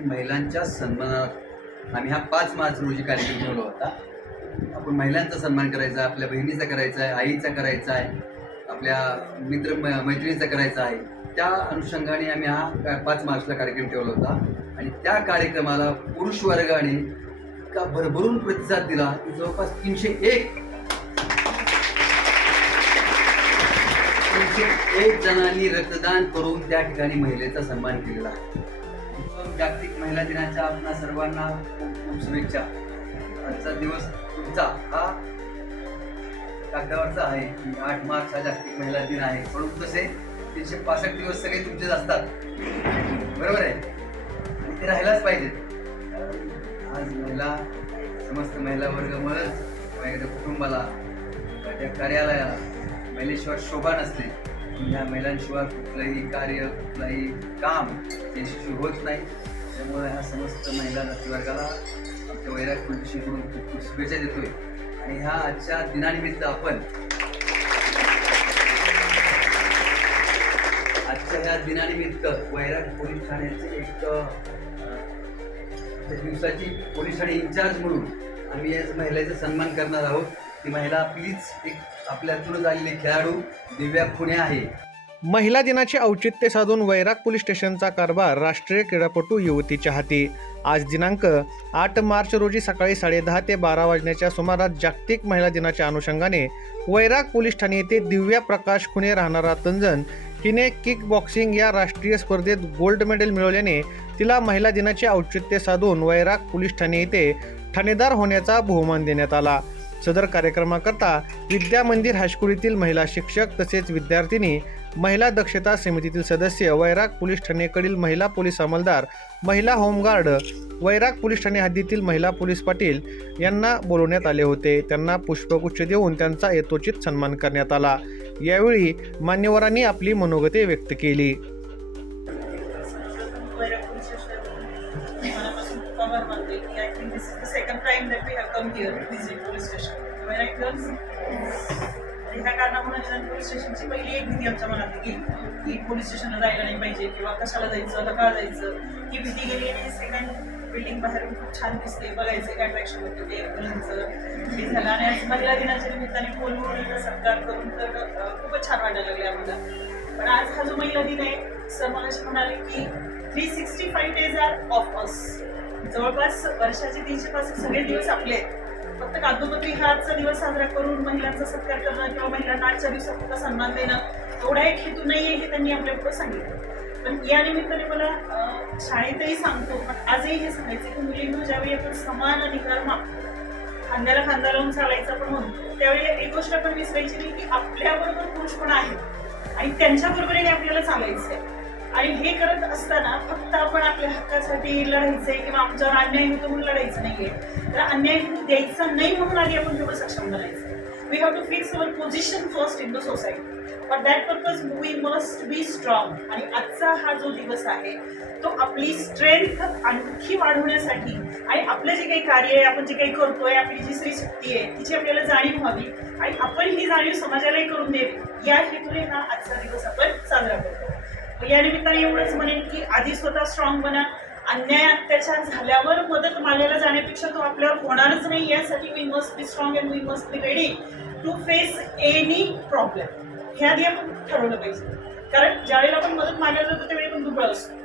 की महिलांच्या सन्मानात आम्ही हा पाच मार्च रोजी कार्यक्रम ठेवला होता. आपण महिलांचा सन्मान करायचा आपल्या बहिणीचा करायचा आहे आईचा करायचा आहे आपल्या मित्र मैत्रिणीचा करायचा आहे. त्या अनुषंगाने आम्ही हा पाच मार्चला कार्यक्रम ठेवला होता. आणि त्या कार्यक्रमाला पुरुष वर्गाने इतका भरभरून प्रतिसाद दिला की जवळपास तीनशे एक तीनशे एक जणांनी रक्तदान करून त्या ठिकाणी महिलेचा सन्मान केलेला आहे. जागतिक महिला दिनाच्या आपणा सर्वांना खूप खूप शुभेच्छा. आजचा दिवस तुमचा हा कागदावरचा आहे. आठ मार्च हा जागतिक महिला दिन आहे. म्हणून तसे तीनशे पासष्ट दिवस सगळे तुमचेच असतात. बरोबर आहे? आणि ते राहायलाच पाहिजेत आज महिला समस्त महिला वर्ग मदत माझ्या कुटुंबाला माझ्या कार्यालयाला महिलेश्वर शोभा नसते या महिलांशिवाय कुठलंही कार्य कुठलंही काम यशस्वी होत नाही. त्यामुळे ह्या समस्त महिला वर्गाला आमच्या वैराग पोलिटिशियनकडून खूप खूप शुभेच्छा देतोय. आणि ह्या आजच्या दिनानिमित्त आपण आजच्या ह्या दिनानिमित्त वैराग पोलीस ठाण्याचे एक त्या दिवसाची पोलीस ठाणे इन्चार्ज म्हणून आम्ही या महिलेचा सन्मान करणार आहोत. ती महिला प्लीज एक आपल्यातूनच आलेली खेळाडू दिव्या खुणे आहे. महिला दिनाचे औचित्य साधून वैराग पोलीस स्टेशनचा कारभार राष्ट्रीय क्रीडापटू युवतीच्या हाती. आज दिनांक आठ मार्च रोजी सकाळी साडेदहा ते बारा वाजण्याच्या सुमारास जागतिक महिला दिनाच्या अनुषंगाने वैराग पोलीस ठाणे येथे दिव्या प्रकाश खुने राहणारा तंजन हिने किक बॉक्सिंग या राष्ट्रीय स्पर्धेत गोल्ड मेडल मिळवल्याने तिला महिला दिनाचे औचित्य साधून वैराग पोलीस ठाणे येथे ठाणेदार होण्याचा बहुमान देण्यात आला. सदर कार्यक्रमाकरता विद्या मंदिर हायस्कूल महिला शिक्षक तसेच विद्यार्थिनी महिला दक्षता समितीतील सदस्य वैराग पोलीस ठाणेकडील महिला पोलीस अंमलदार महिला होमगार्ड वैराग पोलीस ठाणे हद्दीतील महिला पोलीस पाटील यांना बोलवण्यात आले होते. त्यांना पुष्पगुच्छ देऊन त्यांचा यथोचित सन्मान करण्यात आला. यावेळी मान्यवरांनी आपली मनोगते व्यक्त केली. खूप I think this is the second time that second have come here to come police station. Am police station girls? ह्या कारणामुळे निदान पोलीस स्टेशनची पहिली एक भीती आमच्या मनात गेली की पोलीस स्टेशनला जायला नाही पाहिजे किंवा कशाला जायचं का जायचं? ही भीती गेली आणि सेकंड बिल्डिंग बाहेरून खूप छान दिसते बघायचं एक अट्रॅक्शन होतं ते मुलांचं हे झालं आणि आज महिला दिनाच्या निमित्ताने बोलून सत्कार करून तर खूपच छान वाटायला लागले आम्हाला. पण आज हा जो महिला दिन आहे सर मला असे म्हणाले की three sixty five days are of us जवळपास वर्षाचे तीनशे पासष्ट सगळे दिवस आपले आहेत. फक्त कागदोपत्री हा आजचा दिवस साजरा करून महिलांचा सत्कार करणं किंवा महिलांना आजच्या दिवसात फक्त सन्मान देणं एवढा एक हेतू नाही आहे हे त्यांनी आपल्या सांगितलं. पण या निमित्ताने मला शाळेतही सांगतो पण आजही हे सांगायचं की मुलींना ज्यावेळी आपण समान अधिकार मागतो खांद्याला खांदा लावून चालायचं आपण म्हणतो त्यावेळी एक गोष्ट आपण विसरायची नाही की आपल्याबरोबर पुरुष पण आहेत आणि त्यांच्याबरोबरही आपल्याला चालायचं आहे आणि हे करत असताना फक्त आपण आपल्या हक्कासाठी लढायचंय किंवा आमच्यावर अन्याय होतो म्हणून लढायचं नाहीये. तर अन्याय होऊ द्यायचा नाही म्हणून आधी आपण तेवढं सक्षम बनायचं. We have to fix our position first in the society for that purpose we must be strong आणि आजचा हा जो दिवस आहे तो आपली स्ट्रेंथ आणखी वाढवण्यासाठी आणि आपलं जे काही कार्य आहे आपण जे काही करतोय आपली जी स्त्री शक्ती आहे तिची आपल्याला जाणीव व्हावी. आणि आपण ही जाणीव समाजालाही करून द्यावी. या हेतूने हा आजचा दिवस आपण साजरा करतो. या निमित्ताने एवढंच म्हणेन की आधी स्वतः स्ट्रॉंग बना. अन्याय अत्याचार झाल्यावर मदत मागायला जाण्यापेक्षा तो आपल्यावर होणारच नाही यासाठी we must be strong and we must be ready to face any problem हे आधी आपण ठरवलं पाहिजे. कारण ज्यावेळेला आपण मदत मागायला जातो त्यावेळी आपण दुबळ असतो.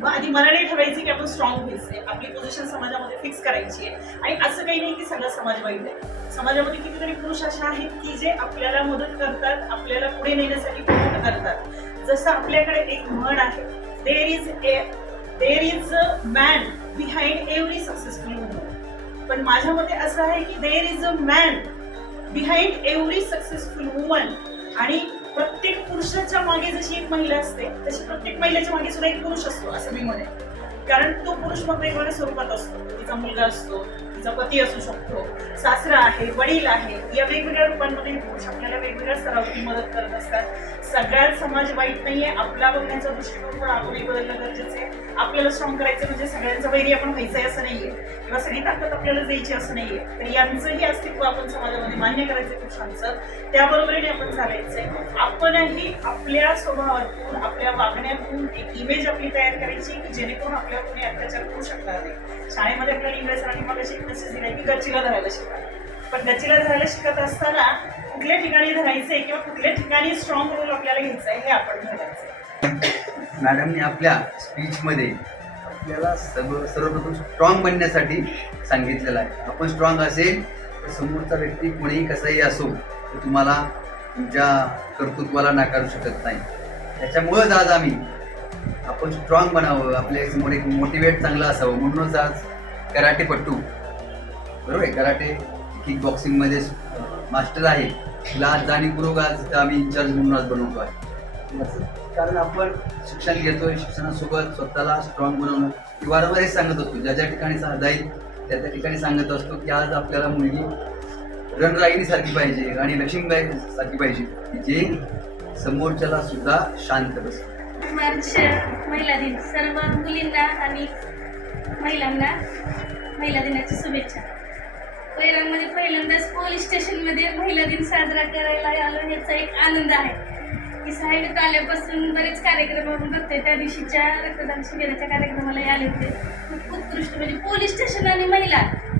मग आधी मला नाही ठरवायची की आपण स्ट्रॉंग व्हायचंय आपली पोझिशन समाजामध्ये फिक्स करायची आहे आणि असं काही नाही की सगळा समाज वाईट आहे. समाजामध्ये कितीतरी पुरुष अशा आहेत की जे आपल्याला मदत करतात आपल्याला पुढे नेण्यासाठी प्रयत्न करतात. जसं आपल्याकडे एक म्हण आहे there is a there is a man behind every successful woman पण माझ्या मते असं आहे की there is a man behind every successful woman आणि प्रत्येक पुरुषाच्या मागे जशी एक महिला असते तशी प्रत्येक महिलेच्या मागे सुद्धा एक पुरुष असतो असं मी म्हणेन. कारण तो पुरुष मग वेगवेगळ्या स्वरूपात असतो तिचा मुलगा असतो तिचा पती असू शकतो सासरा आहे वडील आहे या वेगवेगळ्या रूपांमध्ये पुरुष आपल्याला वेगवेगळ्या स्तरावरती मदत करत असतात. सगळ्यात समाज वाईट नाहीये आपला बघण्याचा दृष्टिकोन पण आपणही बदलणं गरजेचं आहे. आपल्याला स्ट्रॉंग करायचं म्हणजे सगळ्यांचं वैरी आपण व्हायचं आहे असं नाहीये. किंवा सगळी ताकद आपल्याला द्यायची असं नाहीये. तर यांचंही अस्तित्व आपण समाजामध्ये मान्य करायचं पुरुषांचं त्याबरोबरीने आपण चालायचंय. आपणही आपल्या स्वभावातून आपल्या वागण्यातून एक इमेज आपली तयार करायची की जेणेकरून आपल्यावर कोणी अत्याचार करू शकणार नाही. शाळेमध्ये आपल्याला इंग्रज सरांनी मग अशी मेसेज दिला की गच्चीला धरायला शिका पण गच्चीला धरायला शिकत असताना कुठल्या ठिकाणी धरायचंय किंवा कुठल्या ठिकाणी स्ट्रॉंग रोल आपल्याला घ्यायचा आहे हे आपण ठरवायचं मॅडमने आपल्या स्पीचमध्ये आपल्याला सर्व सर्वप्रथम स्ट्रॉंग बनण्यासाठी सांगितलेलं आहे. आपण स्ट्रॉंग असेल तर समोरचा व्यक्ती कोणीही कसाही असो तर तुम्हाला तुमच्या कर्तृत्वाला नाकारू शकत नाही. त्याच्यामुळंच आज आम्ही आपण स्ट्रॉंग बनावं आपल्यासमोर एक मोटिवेट चांगलं असावं म्हणूनच आज कराटेपट्टू बरोबर आहे? कराटे किक बॉक्सिंगमध्ये मास्टर आहे. तिला आज जाणीवपूर्वक आज आम्ही इन्चार्ज म्हणून आज बनवतो आहे कारण आपण शिक्षण घेतोय शिक्षणासोबत स्वतःला स्ट्रॉंग बनवणं. की वारंवार हे सांगत असतो ज्या ज्या ठिकाणी जाईल त्या त्या ठिकाणी सांगत असतो की आज आपल्याला मुलगी रणरागिणी सारखी पाहिजे आणि लक्ष्मीबाई सारखी पाहिजे. की जे समोरच्याला सुद्धा शांत बस. मार्च महिला दिन. सर्व मुलींना आणि महिलांना महिला दिनाची शुभेच्छा. पहिल्यांमध्ये पहिल्यांदाच पोलीस स्टेशनमध्ये महिला दिन साजरा करायला आलो ह्याचा एक आनंद आहे. की साहेब आल्यापासून बरेच कार्यक्रम आपण बघतोय. त्या दिवशीच्या रक्तदान शिबिराच्या कार्यक्रमाला आले होते. खूप उत्कृष्ट म्हणजे पोलीस स्टेशन आणि महिला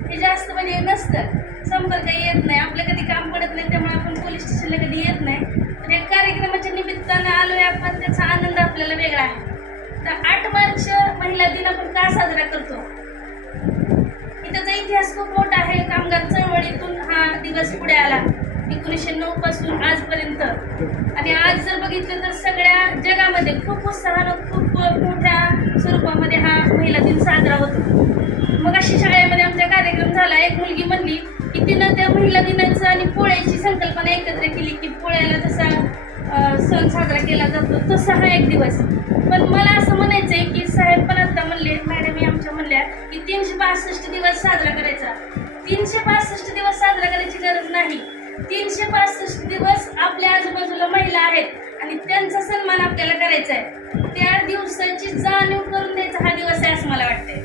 हे जास्त म्हणजे नसतं. संपर्क येत नाही. आपलं कधी काम पडत नाही त्यामुळे आपण पोलीस स्टेशनला कधी येत नाही. या कार्यक्रमाच्या निमित्तानं आलोय आपण. त्याचा आनंद आपल्याला वेगळा आहे. तर आठ मार्च महिला दिन आपण का साजरा करतो? त्याचा इतिहास खूप मोठा आहे. कामगार चळवळीतून हा दिवस पुढे आला. एकोणीसशे नऊ पासून आजपर्यंत. आणि आज जर बघितलं तर सगळ्या जगामध्ये खूप उत्साहानं खूप मोठ्या स्वरूपामध्ये हा महिला दिन साजरा होतो. मग अशी शाळेमध्ये आमचा कार्यक्रम झाला. एक मुलगी म्हणली की तिनं त्या महिला दिनाचं आणि पोळ्याची संकल्पना एकत्र केली की सण साजरा केला जातो तसा हा एक दिवस. पण मला असं म्हणायचं आहे की साहेब पण आता म्हणले मॅडम आमच्या म्हणल्या की तीनशे पासष्ट दिवस साजरा करायचा. तीनशे पासष्ट दिवस साजरा करायची गरज नाही. तीनशे पासष्ट दिवस आपल्या आजूबाजूला महिला आहेत आणि त्यांचा सन्मान आपल्याला करायचा आहे. त्या दिवसाची जाणीव करून द्यायचा हा दिवस आहे असं मला वाटतंय.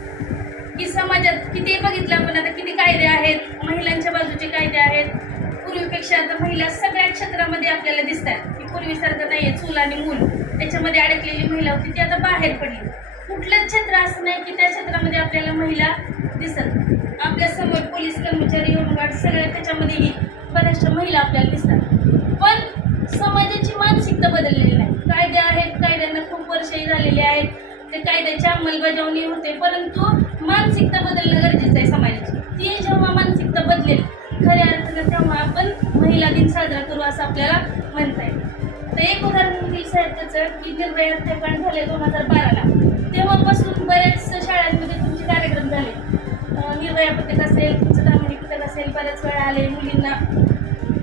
की समाजात किती बघितलं आपण आता किती कायदे आहेत महिलांच्या बाजूचे कायदे आहेत पूर्वीपेक्षा आता महिला सगळ्या क्षेत्रामध्ये आपल्याला दिसतात की पूर्वीसारखं नाही आहे चूल आणि मूल. त्याच्यामध्ये अडकलेली महिला होती ती आता बाहेर पडली. कुठलंच क्षेत्र असं नाही की त्या क्षेत्रामध्ये आपल्याला महिला दिसत आपल्यासमोर पोलीस कर्मचारी होमगार्ड सगळ्या त्याच्यामध्येही बऱ्याचशा महिला आपल्याला दिसतात. पण समाजाची मानसिकता बदललेली नाही. कायदे आहेत कायद्यांना खूप वर्षही झालेले आहेत. ते कायद्याची अंमलबजावणी होते परंतु मानसिकता बदलणं गरजेचं आहे समाजाची. ती जेव्हा मानसिकता बदलेल खऱ्या अर्थानं तेव्हा आपण महिला दिन साजरा करू असं आपल्याला म्हणता येईल तर एक उदाहरण दिल साहेब त्याचं की निर्भय हत्याकांड झाले दोन हजार बाराला तेव्हापासून बऱ्याच शाळांमध्ये तुमचे कार्यक्रम झाले. निर्भया पथक असेल तुमचं दामिनी पथक असेल बऱ्याच वेळा आले मुलींना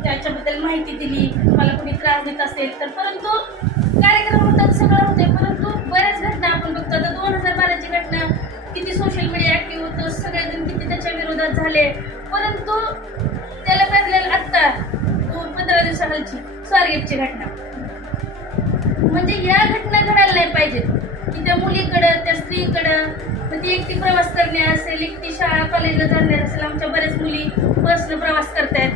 त्याच्याबद्दल माहिती दिली तुम्हाला कोणी त्रास देत असेल तर परंतु कार्यक्रम होतात सगळं होते परंतु बऱ्याच घटना आपण बघतो. आता दोन हजार बाराची घटना किती सोशल मीडिया ॲक्टिव्ह होतं सगळेजण किती त्याच्या विरोधात झाले परंतु त्याला बदलेल आत्ता पंधरा दिवसाखालची स्वारगेटची घटना. म्हणजे या घटना घडायला नाही पाहिजेत की त्या मुलीकडं त्या स्त्रीकडं मग ती एकटी प्रवास करणे असेल एकटी शाळा कॉलेजला जाणे असेल आमच्या बऱ्याच मुली बसनं प्रवास करतायत.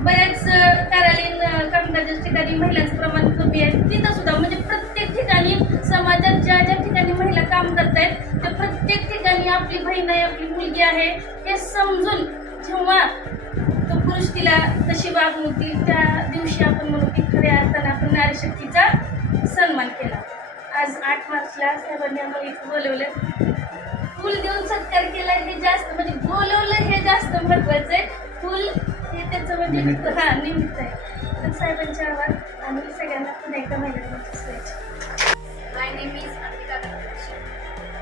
बऱ्याच कार्यालयीन कामकाजाच्या ठिकाणी महिलांचं प्रमाण कमी आहे. तिथं सुद्धा म्हणजे प्रत्येक ठिकाणी समाजात ज्या ज्या ठिकाणी महिला काम करतायत त्या प्रत्येक ठिकाणी आपली बहीण आहे आपली मुलगी आहे हे समजून जेव्हा तिला तशी वागणूक त्या दिवशी आपण म्हणू की खऱ्या अर्थानं आपण नारी शक्तीचा सन्मान केला. आज आठ मार्चला साहेबांनी आम्हाला इथं बोलवलं. फुल देऊन सत्कार केला हे जास्त म्हणजे बोलवलं हे जास्त महत्वाचं आहे. फुल हे त्याचं म्हणजे निमित्त. हा निमित्त आहे. तर साहेबांचे आभार आणि सगळ्यांना पुन्हा एकदा महिला शुभेच्छा. My name is Ankita Ganesh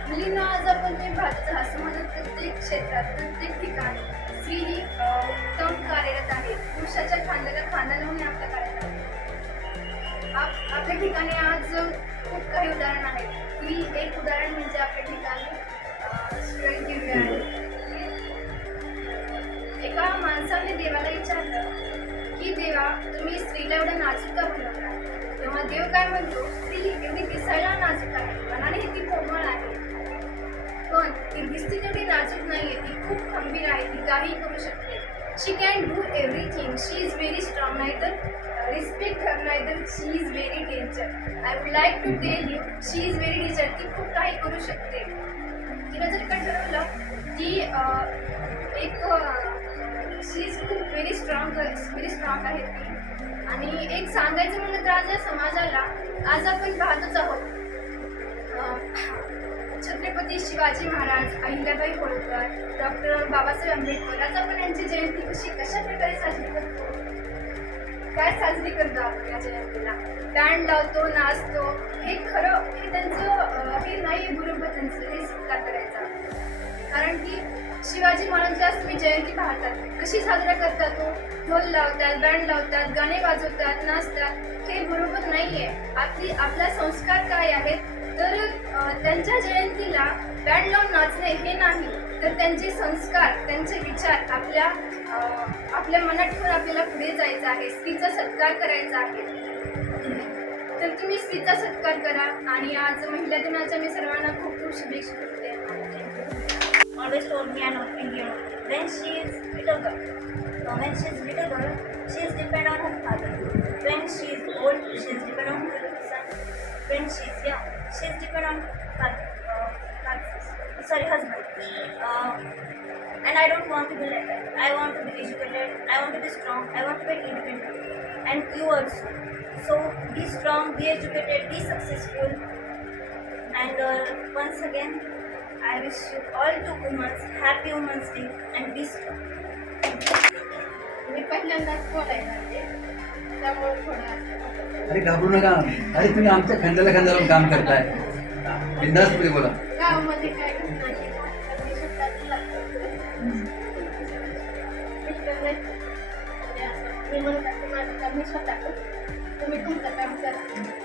मुलींना आज आपण जे भारताचा हा समाजात प्रत्येक क्षेत्रात प्रत्येक ठिकाणी. स्त्री ही उत्तम कार्यरत आहे. पुरुषाच्या खांद्याला खांदा लावून आपल्या आपलं कार्यरत आहे. आप आपल्या ठिकाणी आज खूप काही उदाहरण आहेत ही एक उदाहरण म्हणजे आपल्या ठिकाणी अ, स्टुडंट दिव्या आहे. एका माणसाने देवाला विचारलं की देवा तुम्ही स्त्रीला एवढं नाजूक का बनवता तेव्हा देव काय म्हणतो स्त्री एवढी दिसायला नाजूक आहे. मनाने ती कोमळ आहे. पण ती दिसती तेवढी नाजूक नाही आहे खूप खंबीर आहे ती काही करू शकते she can do everything she is very strong नाही तर रिस्पेक्ट हर तर she is very danger I would like to tell you she is very danger ती खूप काही करू शकते. तिला जर का ठरवलं ती एक शी इज खूप व्हेरी स्ट्रॉंग व्हेरी स्ट्रॉंग आहे ती. आणि एक सांगायचं म्हणलं तर आज या समाजाला आज आपण पाहतच आहोत. छत्रपती शिवाजी महाराज अहिल्याबाई होळकर डॉक्टर बाबासाहेब आंबेडकर आज आपण यांची जयंती कशी कशा प्रकारे साजरी करतो? काय साजरी करतो आपण या जयंतीला? बँड लावतो नाचतो हे खरं हे त्यांचं हे नाही बरोबर त्यांचं हे स्वीकार करायचं. कारण की शिवाजी महाराजांची आज तुम्ही जयंती पाहतात कशी साजरा करतात तो? ढोल लावतात बँड लावतात गाणे वाजवतात नाचतात हे बरोबर नाही आहे आपली आपला संस्कार काय आहेत तर त्यांच्या जयंतीला बँड लावून नाचणे हे नाही. तर त्यांचे संस्कार त्यांचे विचार आपल्या आपल्या मनात ठेवून आपल्याला पुढे जायचं आहे. स्त्रीचा सत्कार करायचा आहे. तर तुम्ही स्त्रीचा सत्कार करा. आणि आज महिला दिनाच्या मी सर्वांना खूप खूप शुभेच्छा देते. Always told when she is little girl, when she is little girl, she is depend on her father. When she is old, she is depend on her son. When she is young, she is depend on father, uh, sorry, husband. Uh, and I don't want to be like that. I want to be educated. I want to be strong. I want to be independent. And you also. So be strong, be educated, be successful. And uh, once again, I wish you all two women happy Women's Day and be strong. मी पहिल्यांदाच बोलायला लागले. त्यामुळे थोडं अरे घाबरू नका. अरे तुम्ही आमच्या खांद्याला खांद्याला लावून काम करताय. बिंदासपणे बोला. गावामध्ये काय मी म्हणतात की माझं काम मी स्वतः करतो. तुम्ही तुमचं काम करा.